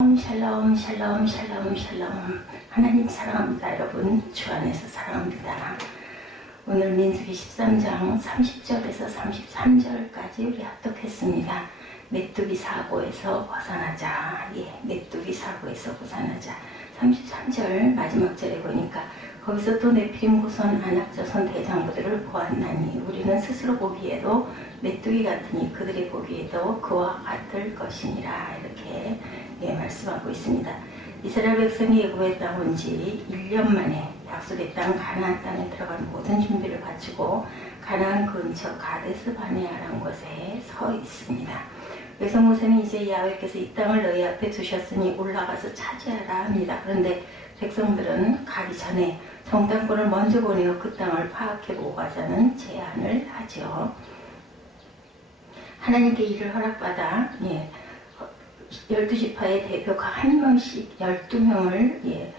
샬롬 샬롬 샬롬 샬롬. 하나님 사랑합니다. 여러분 주 안에서 사랑합니다. 오늘 민수기 13장 30절에서 33절까지 우리 합독했습니다. 메뚜기 사고에서 벗어나자. 메뚜기 사고에서 벗어나자. 33절 마지막 절에 보니까 거기서 또 네피림 후손 아낙자손 대장부들을 보았나니 우리는 스스로 보기에도 메뚜기 같으니 그들이 보기에도 그와 같을 것이니라. 이렇게 말씀하고 있습니다. 이스라엘 백성이 애굽에 나온 지 1년 만에 약속의 땅 가나안 땅에 들어가는 모든 준비를 마치고 가나안 근처 가데스 바네아라는 곳에 서 있습니다. 그래서 모세는 이제 야훼께서 이 땅을 너희 앞에 두셨으니 올라가서 차지하라 합니다. 그런데 백성들은 가기 전에 정탐꾼을 먼저 보내어 그 땅을 파악해보고 가자는 제안을 하죠. 하나님께 이를 허락받아 12지파의 대표가 한 명씩 12명을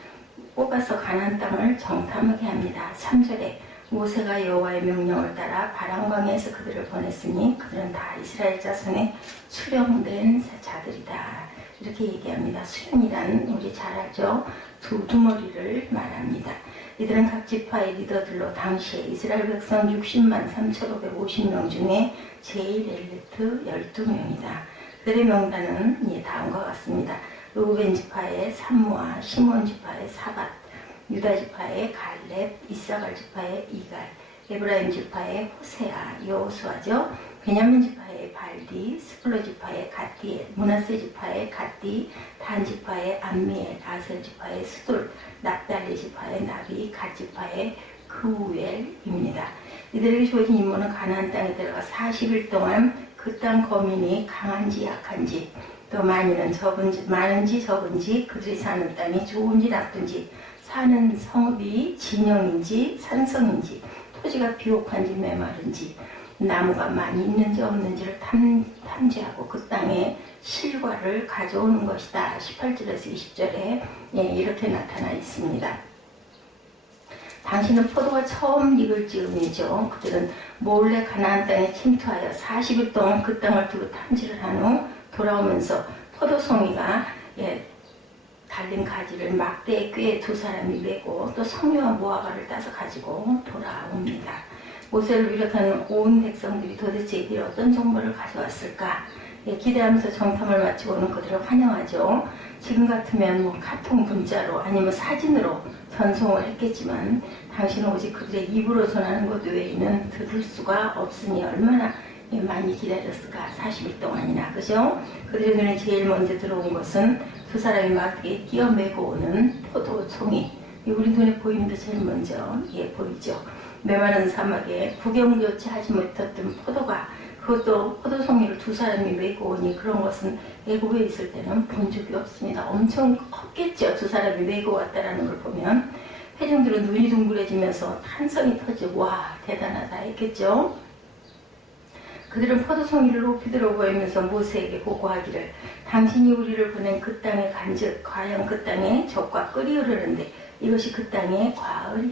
뽑아서 가나안 땅을 정탐하게 합니다. 3절에 모세가 여호와의 명령을 따라 바람광야에서 그들을 보냈으니 그들은 다 이스라엘 자손의 수령된 자들이다. 이렇게 얘기합니다. 수령이란 우리 잘 알죠? 두머리를 말합니다. 이들은 각 지파의 리더들로 당시에 이스라엘 백성 60만 3,550명 중에 제일 엘리트 12명이다. 그들의 명단은 다음과 같습니다. 루벤 지파의 삼무아, 시몬 지파의 사밧, 유다 지파의 갈렙, 이사갈 지파의 이갈, 에브라임 지파의 호세아, 여호수아죠. 베냐민 지파의 발디, 스불로 지파의 갓디엘, 므낫세 지파의 갓디, 단 지파의 암미엘, 아셀 지파의 스돌, 납달리 지파의 나비, 갓 지파의 그우엘입니다. 이들에게 주어진 임무는 가나안 땅에 들어가 40일 동안 그 땅 거민이 강한지 약한지, 또 많은지 적은지, 그들이 사는 땅이 좋은지 나쁜지, 사는 성읍이 진영인지 산성인지, 토지가 비옥한지 메마른지, 나무가 많이 있는지 없는지를 탐지하고 그 땅에 실과를 가져오는 것이다. 18절에서 20절에 이렇게 나타나 있습니다. 당신은 포도가 처음 익을 즈음이죠. 그들은 몰래 가나안 땅에 침투하여 40일 동안 그 땅을 두루 탐지를 한 후 돌아오면서 포도송이가 달린 가지를 막대의 꾀에 두 사람이 메고 또 성류와 무화과를 따서 가지고 돌아옵니다. 모세를 비롯한 온 백성들이 도대체 이들이 어떤 정보를 가져왔을까? 기대하면서 정탐을 마치고는 그들을 환영하죠. 지금 같으면 카톡 문자로 아니면 사진으로 전송을 했겠지만 당신은 오직 그들의 입으로 전하는 것 외에는 들을 수가 없으니 얼마나 많이 기다렸을까? 40일 동안이나, 그죠? 그들의 눈에 제일 먼저 들어온 것은 두 사람이 막대기에 끼어 메고 오는 포도송이. 우리 눈에 보입니다. 제일 먼저 보이죠. 메마른 사막에 구경조차 하지 못했던 포도가, 그것도 포도송이를 두 사람이 메고 오니 그런 것은 애굽에 있을 때는 본 적이 없습니다. 엄청 컸겠죠. 두 사람이 메고 왔다라는 걸 보면 회중들은 눈이 둥그레지면서 탄성이 터지고 와 대단하다 했겠죠. 그들은 포도송이를 높이 들어 보이면서 모세에게 보고하기를 당신이 우리를 보낸 그 땅에 간즉 과연 그 땅에 젖과 꿀이 흐르는데 이것이 그 땅의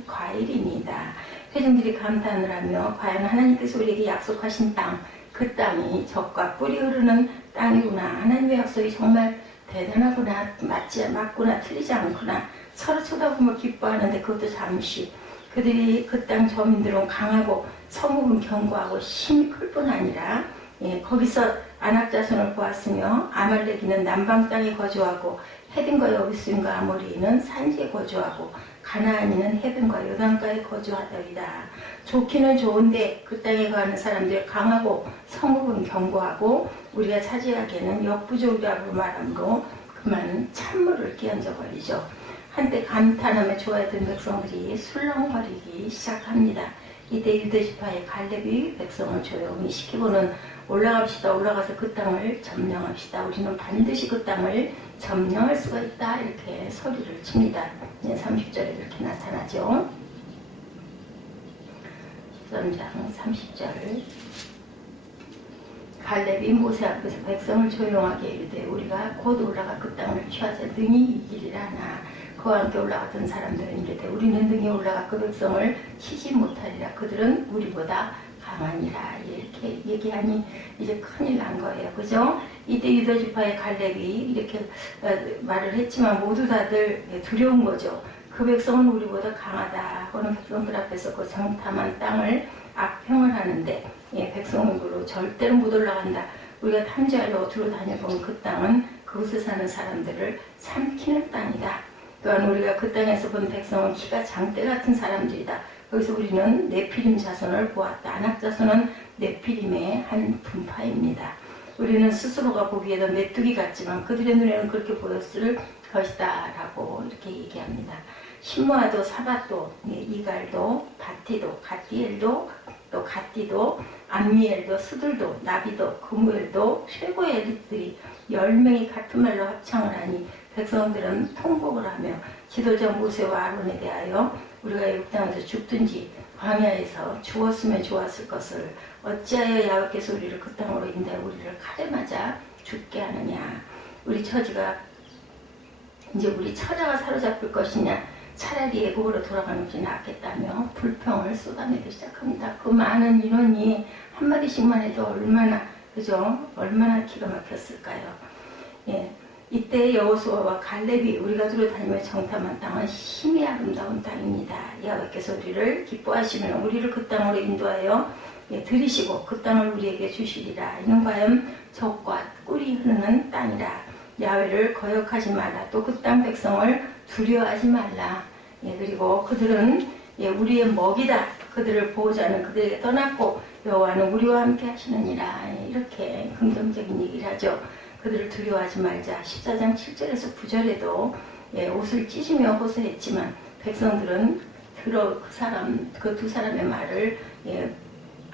과일입니다. 회중들이 감탄을 하며 과연 하나님께서 우리에게 약속하신 땅, 그 땅이 젖과 꿀이 흐르는 땅이구나. 하나님의 약속이 정말 대단하구나. 맞구나. 틀리지 않구나. 서로 쳐다보며 기뻐하는데 그것도 잠시. 그들이 그 땅 저민들은 강하고 성읍은 견고하고 힘이 클 뿐 아니라 거기서 아낙자손을 보았으며 아말렉이는 남방 땅에 거주하고 헤든과 여부스인과 아모리는 산지에 거주하고 가나안인은 해변과 요단가에 거주하더이다. 좋기는 좋은데 그 땅에 가는 사람들 강하고 성읍은 견고하고 우리가 차지하기에는 역부족이라고 말하므로 그만 찬물을 끼얹어 버리죠. 한때 감탄하며 좋아했던 백성들이 술렁거리기 시작합니다. 이때 유대지파의 갈렙이 백성을 조용히 시키고는 올라가서 그 땅을 점령합시다. 우리는 반드시 그 땅을 점령할 수가 있다. 이렇게 소리를 칩니다. 30절에 이렇게 나타나죠. 13장 30절. 갈렙이 모세 앞에서 백성을 조용하게 이르되 우리가 곧 올라가 그 땅을 취하자 능히 이기리라나. 그와 함께 올라갔던 사람들은 이르되 우리는 능히 올라가 그 백성을 치지 못하리라. 그들은 우리보다 강하니라 이렇게 얘기하니 이제 큰일 난 거예요. 그죠? 이때 유다 지파의 갈렙이 이렇게 말을 했지만 모두 다들 두려운 거죠. 그 백성은 우리보다 강하다 하고는 백성들 앞에서 그 정탐한 땅을 악평을 하는데 백성으로 절대로 못 올라간다. 우리가 탐지하려고 두루 다녀본 그 땅은 그곳에 사는 사람들을 삼키는 땅이다. 또한 우리가 그 땅에서 본 백성은 키가 장대 같은 사람들이다. 거기서 우리는 네피림 자손을 보았다. 아낙 자손은 네피림의 한 분파입니다. 우리는 스스로가 보기에도 메뚜기 같지만 그들의 눈에는 그렇게 보였을 것이다 라고 이렇게 얘기합니다. 신모아도 사밧도, 이갈도, 바티도, 가디엘도, 또 갓디도, 암미엘도, 스들도, 나비도, 그무엘도 최고의 엘리트들이 10명이 같은 말로 합창을 하니 백성들은 통곡을 하며 지도자 모세와 아론에 대하여 우리가 애굽 땅에서 죽든지 광야에서 죽었으면 좋았을 것을 어찌하여 야훼께서 우리를 그 땅으로 인도하여 우리를 칼에 맞아 죽게 하느냐. 우리 처지가 이제 우리 처자가 사로잡힐 것이냐 차라리 애굽으로 돌아가는 것이 낫겠다며 불평을 쏟아내기 시작합니다. 그 많은 인원이 한마디씩만 해도 얼마나 그죠? 얼마나 기가 막혔을까요? 예. 이때 여호수아와 갈렙이 우리가 두루 다니며 정탐한 땅은 힘이 아름다운 땅입니다. 야훼께서 우리를 기뻐하시면 우리를 그 땅으로 인도하여 들이시고 그 땅을 우리에게 주시리라. 이는 과연 적과 꿀이 흐르는 땅이라. 야훼를 거역하지 말라. 또 그 땅 백성을 두려워하지 말라. 그리고 그들은 우리의 먹이다. 그들을 보호자는 그들에게 떠났고 여호와는 우리와 함께 하시느니라. 이렇게 긍정적인 얘기를 하죠. 그들을 두려워하지 말자. 14장 7절에서 9절에도 옷을 찢으며 호소했지만 백성들은 그 두 사람의 말을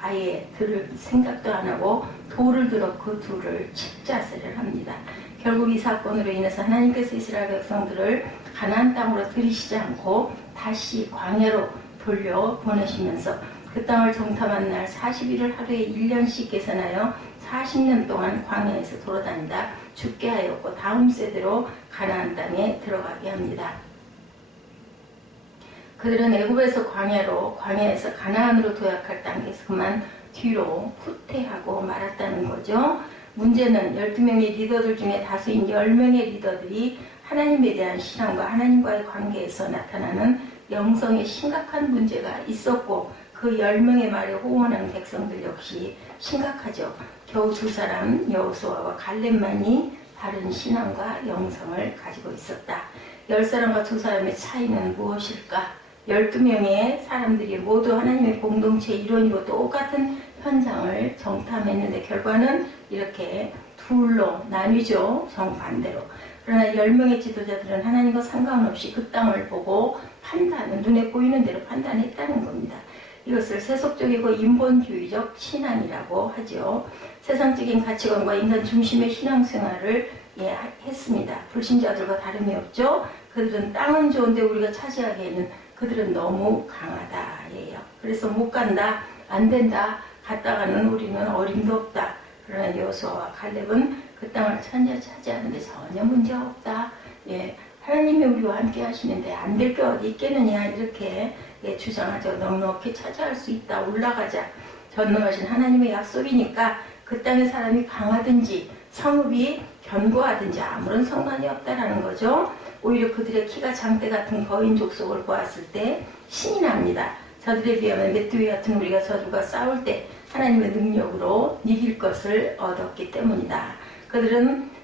아예 들을 생각도 안 하고 돌을 들어 그 둘을 칩자세를 합니다. 결국 이 사건으로 인해서 하나님께서 이스라엘 백성들을 가나안 땅으로 들이시지 않고 다시 광야로 돌려보내시면서 그 땅을 정탐한 날 40일을 하루에 1년씩 계산하여 40년 동안 광야에서 돌아다니다 죽게 하였고 다음 세대로 가나안 땅에 들어가게 합니다. 그들은 애굽에서 광야에서 가나안으로 도약할 땅에서 그만 뒤로 후퇴하고 말았다는 거죠. 문제는 12명의 리더들 중에 다수인 10명의 리더들이 하나님에 대한 신앙과 하나님과의 관계에서 나타나는 영성에 심각한 문제가 있었고 그 10명의 말에 호응하는 백성들 역시 심각하죠. 겨우 두 사람 여호수아와 갈렙만이 다른 신앙과 영성을 가지고 있었다. 10사람과 두 사람의 차이는 무엇일까? 12명의 사람들이 모두 하나님의 공동체 일원이고 똑같은 현장을 정탐했는데 결과는 이렇게 둘로 나뉘죠. 정반대로. 그러나 10명의 지도자들은 하나님과 상관없이 그 땅을 보고 눈에 보이는 대로 판단했다는 겁니다. 이것을 세속적이고 인본주의적 신앙이라고 하죠. 세상적인 가치관과 인간 중심의 신앙생활을 했습니다. 불신자들과 다름이 없죠. 그들은 땅은 좋은데 우리가 차지하기에는 그들은 너무 강하다예요. 그래서 못 간다, 안 된다, 갔다가는 우리는 어림도 없다. 그러나 여호수아와 갈렙은 그 땅을 차지하는데 전혀 문제가 없다. 하나님이 우리와 함께 하시는데 안 될 게 어디 있겠느냐 이렇게 주장하죠. 넉넉히 차지할 수 있다. 올라가자. 전능하신 하나님의 약속이니까 그 땅의 사람이 강하든지 성읍이 견고하든지 아무런 상관이 없다라는 거죠. 오히려 그들의 키가 장대 같은 거인 족속을 보았을 때 신이 납니다. 저들에 비하면 메뚜기 같은 우리가 저들과 싸울 때 하나님의 능력으로 이길 것을 얻었기 때문이다.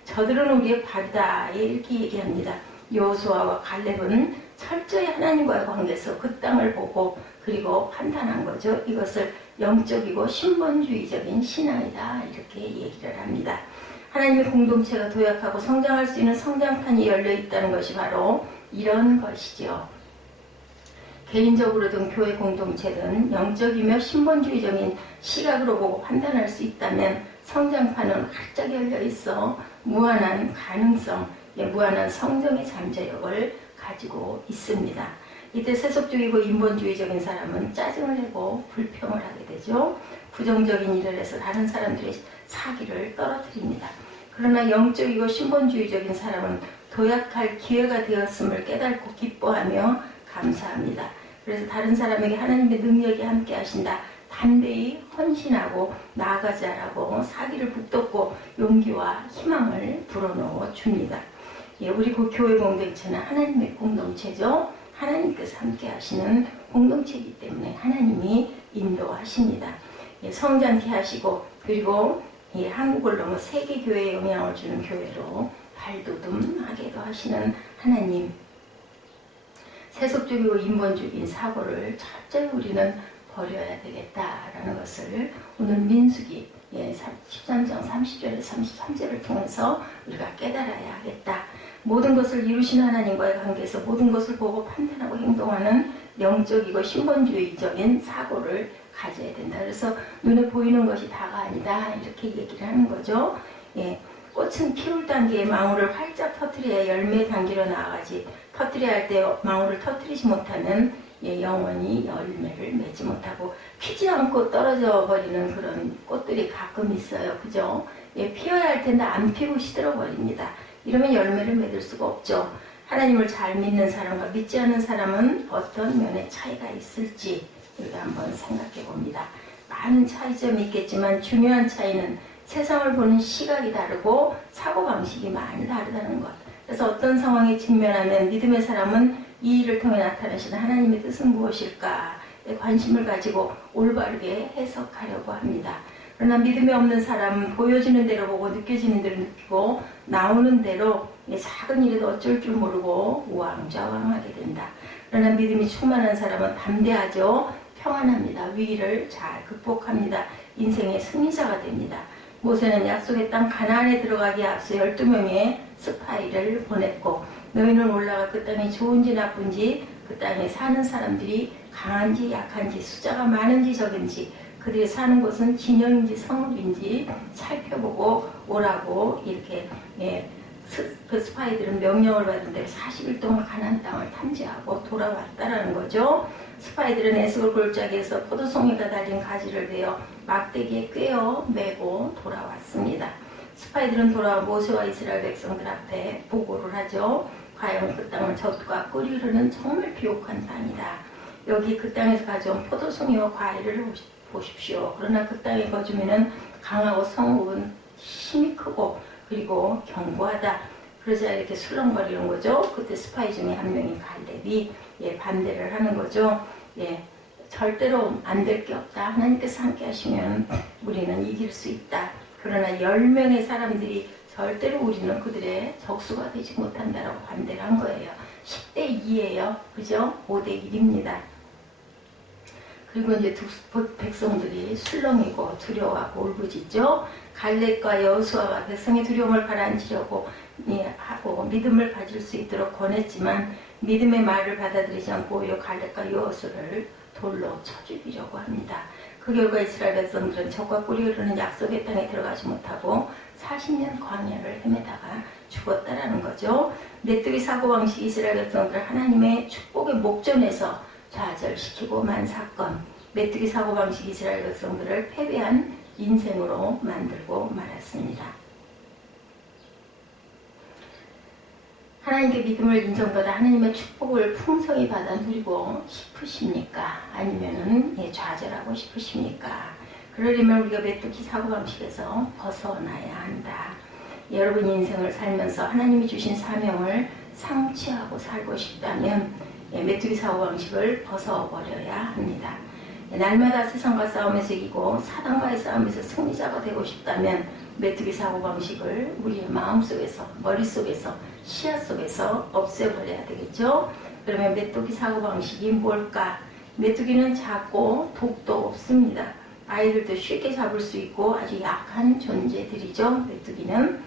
저들은 우리의 발이다 이렇게 얘기합니다. 여호수아와 갈렙은 철저히 하나님과의 관계에서 그 땅을 보고 그리고 판단한 거죠. 이것을 영적이고 신본주의적인 신앙이다 이렇게 얘기를 합니다. 하나님의 공동체가 도약하고 성장할 수 있는 성장판이 열려있다는 것이 바로 이런 것이죠. 개인적으로든 교회 공동체든 영적이며 신본주의적인 시각으로 보고 판단할 수 있다면 성장판은 활짝 열려있어 무한한 가능성, 무한한 성장의 잠재력을 가지고 있습니다. 이때 세속적이고 인본주의적인 사람은 짜증을 내고 불평을 하게 되죠. 부정적인 일을 해서 다른 사람들의 사기를 떨어뜨립니다. 그러나 영적이고 신본주의적인 사람은 도약할 기회가 되었음을 깨닫고 기뻐하며 감사합니다. 그래서 다른 사람에게 하나님의 능력이 함께 하신다. 담대히 헌신하고 나아가자라고 사기를 북돋고 용기와 희망을 불어넣어 줍니다. 예, 우리 교회 공동체는 하나님의 공동체죠. 하나님께서 함께 하시는 공동체이기 때문에 하나님이 인도하십니다. 예, 성장케 하시고 그리고 예, 한국을 넘어 세계 교회에 영향을 주는 교회로 발돋움하게도 하시는 하나님. 세속적이고 인본적인 사고를 철저히 우리는 버려야 되겠다라는 것을 오늘 민수기 13장 30절에서 33절을 통해서 우리가 깨달아야 하겠다. 모든 것을 이루신 하나님과의 관계에서 모든 것을 보고 판단하고 행동하는 영적이고 신본주의적인 사고를 가져야 된다. 그래서 눈에 보이는 것이 다가 아니다. 이렇게 얘기를 하는 거죠. 예, 꽃은 피울 단계에 망울을 활짝 터뜨려야 열매 단계로 나아가지 터뜨려야 할 때 망울을 터뜨리지 못하면 예, 영원히 열매를 맺지 못하고 피지 않고 떨어져 버리는 그런 꽃들이 가끔 있어요. 그죠? 예, 피어야 할 텐데 안 피고 시들어 버립니다. 이러면 열매를 맺을 수가 없죠. 하나님을 잘 믿는 사람과 믿지 않는 사람은 어떤 면에 차이가 있을지 우리가 한번 생각해 봅니다. 많은 차이점이 있겠지만 중요한 차이는 세상을 보는 시각이 다르고 사고방식이 많이 다르다는 것. 그래서 어떤 상황에 직면하면 믿음의 사람은 이 일을 통해 나타나시는 하나님의 뜻은 무엇일까에 관심을 가지고 올바르게 해석하려고 합니다. 그러나 믿음이 없는 사람은 보여지는 대로 보고 느껴지는 대로 느끼고 나오는 대로 작은 일에도 어쩔 줄 모르고 우왕좌왕하게 된다. 그러나 믿음이 충만한 사람은 담대하죠. 평안합니다. 위기를 잘 극복합니다. 인생의 승리자가 됩니다. 모세는 약속의 땅 가나안에 들어가기에 앞서 12명의 스파이를 보냈고 너희는 올라가 그 땅이 좋은지 나쁜지 그 땅에 사는 사람들이 강한지 약한지 숫자가 많은지 적은지 그들이 사는 곳은 진영인지 성읍인지 살펴보고 오라고 이렇게 그 스파이들은 명령을 받은 대로 40일 동안 가나안 땅을 탐지하고 돌아왔다라는 거죠. 스파이들은 에스골 골짜기에서 포도송이가 달린 가지를 베어 막대기에 꿰어 메고 돌아왔습니다. 스파이들은 돌아와 모세와 이스라엘 백성들 앞에 보고를 하죠. 과연 그 땅은 젖과 꿀이 흐르는 정말 비옥한 땅이다. 여기 그 땅에서 가져온 포도송이와 과일을 보십시오. 그러나 그 땅의 거주민은 강하고 성읍은 힘이 크고 그리고 견고하다. 그러자 이렇게 술렁거리는 거죠. 그때 스파이 중에 한 명인 갈렙이 반대를 하는 거죠. 절대로 안 될 게 없다. 하나님께서 함께 하시면 우리는 이길 수 있다. 그러나 10명의 사람들이 절대로 우리는 그들의 적수가 되지 못한다라고 반대를 한 거예요. 10대 2예요. 그죠? 5대 1입니다. 그리고 이제 백성들이 술렁이고 두려워하고 울부짖죠. 갈렙과 여호수아가 백성의 두려움을 가라앉히려고 하고 믿음을 가질 수 있도록 권했지만 믿음의 말을 받아들이지 않고 오히려 갈렙과 여호수아를 돌로 쳐 죽이려고 합니다. 그 결과 이스라엘 백성들은 젖과 꿀이 흐르는 약속의 땅에 들어가지 못하고 40년 광야를 헤매다가 죽었다라는 거죠. 메뚜기 사고방식 이스라엘 백성들을 하나님의 축복의 목전에서 좌절시키고 만 사건, 메뚜기 사고방식 이스라엘 백성들을 패배한 인생으로 만들고 말았습니다. 하나님께 믿음을 인정받아 하나님의 축복을 풍성히 받아 누리고 싶으십니까? 아니면은 좌절하고 싶으십니까? 그러려면 우리가 메뚜기 사고방식에서 벗어나야 한다. 여러분 인생을 살면서 하나님이 주신 사명을 상취하고 살고 싶다면 메뚜기 사고방식을 벗어버려야 합니다. 날마다 세상과 싸움에서 이기고 사단과의 싸움에서 승리자가 되고 싶다면 메뚜기 사고방식을 우리의 마음속에서 머릿속에서 시야 속에서 없애버려야 되겠죠. 그러면 메뚜기 사고방식이 뭘까? 메뚜기는 작고 독도 없습니다. 아이들도 쉽게 잡을 수 있고 아주 약한 존재들이죠. 메뚜기는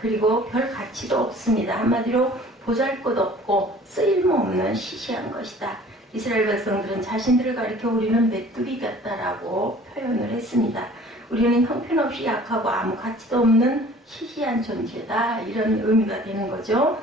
그리고 별 가치도 없습니다. 한마디로 보잘것 없고 쓸모없는 시시한 것이다. 이스라엘 백성들은 자신들을 가리켜 우리는 메뚜기 같다라고 표현을 했습니다. 우리는 형편없이 약하고 아무 가치도 없는 시시한 존재다. 이런 의미가 되는 거죠.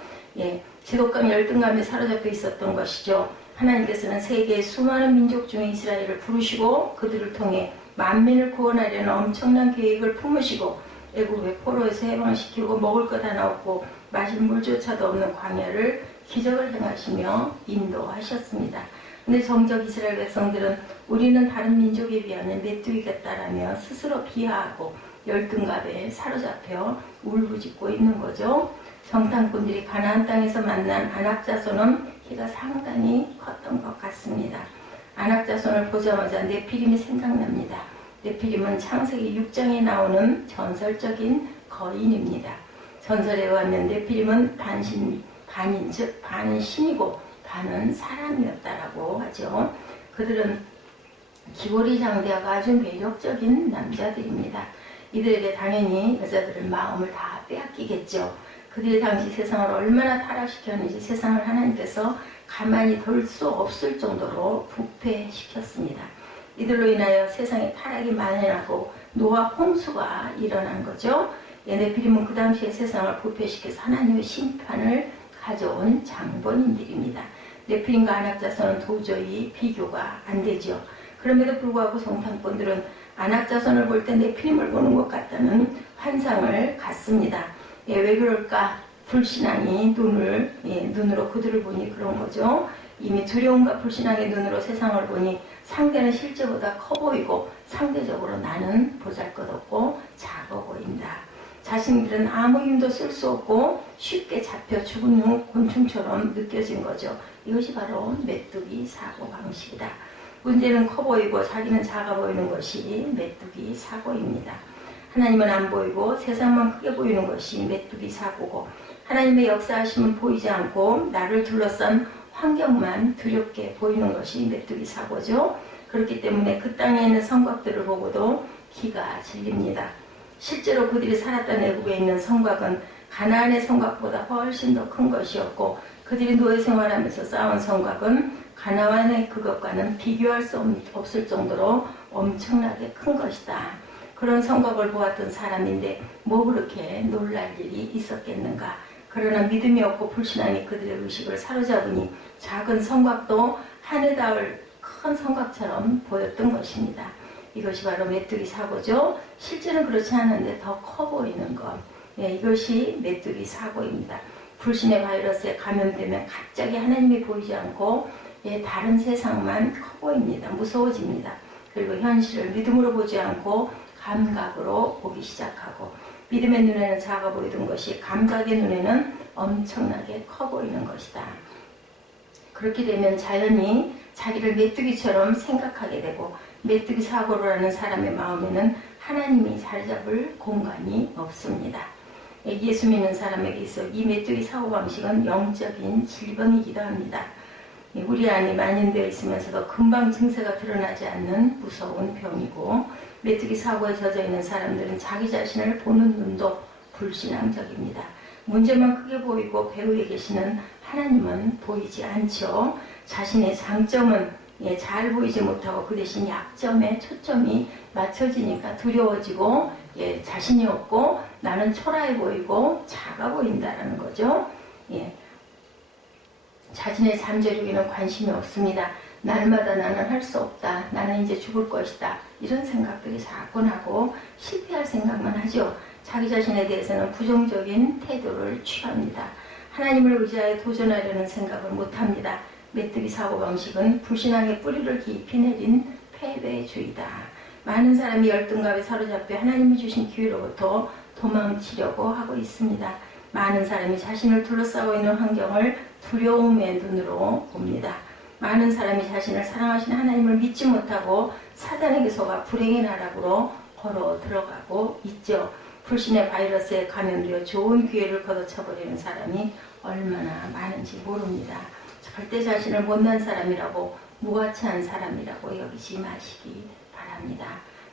지독감, 열등감에 사로잡혀 있었던 것이죠. 하나님께서는 세계의 수많은 민족 중에 이스라엘을 부르시고 그들을 통해 만민을 구원하려는 엄청난 계획을 품으시고 애국의 포로에서 해방시키고 먹을 것 하나 없고 마실 물조차도 없는 광야를 기적을 행하시며 인도하셨습니다. 근데 정작 이스라엘 백성들은 우리는 다른 민족에 비하면 메뚜기 같다라며 스스로 비하하고 열등감에 사로잡혀 울부짖고 있는 거죠. 정탐꾼들이 가나안 땅에서 만난 아낙 자손은 키가 상당히 컸던 것 같습니다. 아낙 자손을 보자마자 네피림이 생각납니다. 네피림은 창세기 6장에 나오는 전설적인 거인입니다. 전설에 의하면 네피림은 반인 즉 반은 신이고 반은 사람이었다라고 하죠. 그들은 기골이 장대하고 아주 매력적인 남자들입니다. 이들에게 당연히 여자들의 마음을 다 빼앗기겠죠. 그들이 당시 세상을 얼마나 타락시켰는지 세상을 하나님께서 가만히 둘 수 없을 정도로 부패시켰습니다. 이들로 인하여 세상에 타락이 만연하고 노아 홍수가 일어난 거죠. 네피림은 그 당시에 세상을 부패시켜서 하나님의 심판을 가져온 장본인들입니다. 네피림과 아낙 자손은 도저히 비교가 안 되죠. 그럼에도 불구하고 정탐꾼들은 아낙 자손을 볼 때 네피림을 보는 것 같다는 환상을 갖습니다. 왜 그럴까? 불신앙이 눈으로 그들을 보니 그런 거죠. 이미 두려움과 불신앙의 눈으로 세상을 보니 상대는 실제보다 커 보이고 상대적으로 나는 보잘것없고 작아 보인다. 자신들은 아무 힘도 쓸 수 없고 쉽게 잡혀 죽은 후 곤충처럼 느껴진 거죠. 이것이 바로 메뚜기 사고방식이다. 문제는 커 보이고 자기는 작아 보이는 것이 메뚜기 사고입니다. 하나님은 안 보이고 세상만 크게 보이는 것이 메뚜기 사고고 하나님의 역사하심은 보이지 않고 나를 둘러싼 환경만 두렵게 보이는 것이 메뚜기 사고죠. 그렇기 때문에 그 땅에 있는 성곽들을 보고도 기가 질립니다. 실제로 그들이 살았던 애국에 있는 성곽은 가나안의 성곽보다 훨씬 더 큰 것이었고 그들이 노예 생활하면서 쌓은 성곽은 가나안의 그것과는 비교할 수 없을 정도로 엄청나게 큰 것이다. 그런 성곽을 보았던 사람인데 뭐 그렇게 놀랄 일이 있었겠는가. 그러나 믿음이 없고 불신앙이 그들의 의식을 사로잡으니 작은 성곽도 하늘 닿을 큰 성곽처럼 보였던 것입니다. 이것이 바로 메뚜기 사고죠. 실제는 그렇지 않은데 더 커 보이는 것. 이것이 메뚜기 사고입니다. 불신의 바이러스에 감염되면 갑자기 하나님이 보이지 않고 다른 세상만 커 보입니다. 무서워집니다. 그리고 현실을 믿음으로 보지 않고 감각으로 보기 시작하고 믿음의 눈에는 작아 보이던 것이 감각의 눈에는 엄청나게 커 보이는 것이다. 그렇게 되면 자연히 자기를 메뚜기처럼 생각하게 되고 메뚜기 사고를 하는 사람의 마음에는 하나님이 자리잡을 공간이 없습니다. 예수 믿는 사람에게 있어 이 메뚜기 사고방식은 영적인 질병이기도 합니다. 우리 안에 만연되어 있으면서도 금방 증세가 드러나지 않는 무서운 병이고 메뚜기 사고에 젖어 있는 사람들은 자기 자신을 보는 눈도 불신앙적입니다. 문제만 크게 보이고 배후에 계시는 하나님은 보이지 않죠. 자신의 장점은 잘 보이지 못하고 그 대신 약점에 초점이 맞춰지니까 두려워지고 자신이 없고 나는 초라해 보이고 작아 보인다라는 거죠. 자신의 잠재력에는 관심이 없습니다. 날마다 나는 할 수 없다. 나는 이제 죽을 것이다. 이런 생각들이 자꾸 나고 실패할 생각만 하죠. 자기 자신에 대해서는 부정적인 태도를 취합니다. 하나님을 의지하여 도전하려는 생각을 못합니다. 메뚜기 사고방식은 불신앙의 뿌리를 깊이 내린 패배주의다. 많은 사람이 열등감에 사로잡혀 하나님이 주신 기회로부터 도망치려고 하고 있습니다. 많은 사람이 자신을 둘러싸고 있는 환경을 두려움의 눈으로 봅니다. 많은 사람이 자신을 사랑하시는 하나님을 믿지 못하고 사단에게 속아 불행의 나락으로 걸어 들어가고 있죠. 불신의 바이러스에 감염되어 좋은 기회를 걷어차버리는 사람이 얼마나 많은지 모릅니다. 절대 자신을 못난 사람이라고 무가치한 사람이라고 여기지 마시기 바랍니다.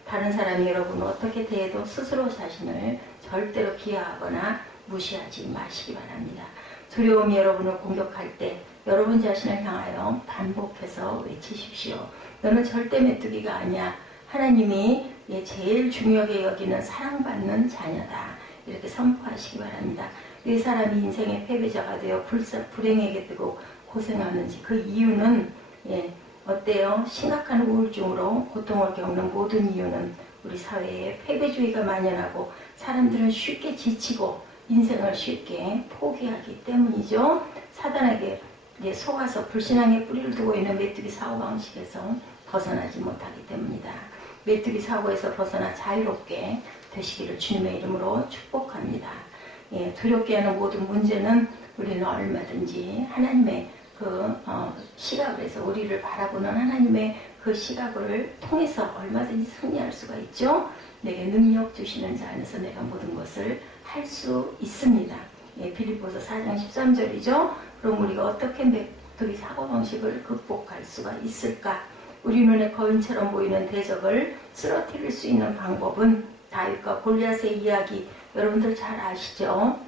다른 사람이 여러분을 어떻게 대해도 스스로 자신을 절대로 비하하거나 무시하지 마시기 바랍니다. 두려움이 여러분을 공격할 때 여러분 자신을 향하여 반복해서 외치십시오. 너는 절대 메뚜기가 아니야. 하나님이 제일 중요하게 여기는 사랑받는 자녀다. 이렇게 선포하시기 바랍니다. 왜 사람이 인생의 패배자가 되어 불행에게 뜨고 고생하는지 그 이유는 어때요? 심각한 우울증으로 고통을 겪는 모든 이유는 우리 사회에 패배주의가 만연하고 사람들은 쉽게 지치고 인생을 쉽게 포기하기 때문이죠. 사단에게 속아서 불신앙의 뿌리를 두고 있는 메뚜기 사고방식에서 벗어나지 못하기 때문이다. 메뚜기 사고에서 벗어나 자유롭게 되시기를 주님의 이름으로 축복합니다. 두렵게 하는 모든 문제는 우리는 얼마든지 하나님의 시각을 해서 우리를 바라보는 하나님의 그 시각을 통해서 얼마든지 승리할 수가 있죠. 내게 능력 주시는 자 안에서 내가 모든 것을 할 수 있습니다. 빌립보서 4장 13절이죠. 그럼 우리가 어떻게 메뚜기 사고방식을 극복할 수가 있을까? 우리 눈에 거인처럼 보이는 대적을 쓰러뜨릴 수 있는 방법은 다윗과 골리앗의 이야기 여러분들 잘 아시죠?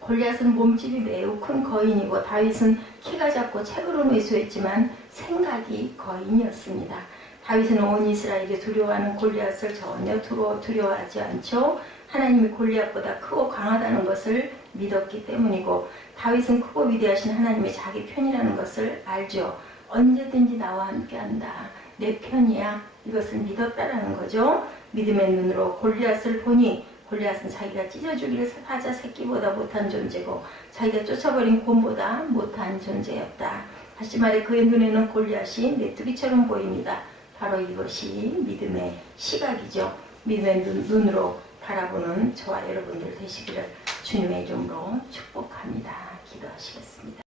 골리앗은 몸집이 매우 큰 거인이고 다윗은 키가 작고 책으로 외소했지만 생각이 거인이었습니다. 다윗은 온 이스라엘이 두려워하는 골리앗을 전혀 두려워하지 않죠. 하나님이 골리앗보다 크고 강하다는 것을 믿었기 때문이고 다윗은 크고 위대하신 하나님의 자기 편이라는 것을 알죠. 언제든지 나와 함께한다. 내 편이야. 이것을 믿었다라는 거죠. 믿음의 눈으로 골리앗을 보니 골리앗은 자기가 찢어주기를 사자 새끼보다 못한 존재고 자기가 쫓아버린 곰보다 못한 존재였다. 다시 말해 그의 눈에는 골리앗이 메뚜기처럼 보입니다. 바로 이것이 믿음의 시각이죠. 믿음의 눈으로 바라보는 저와 여러분들 되시기를 주님의 이름으로 축복합니다. 기도하시겠습니다.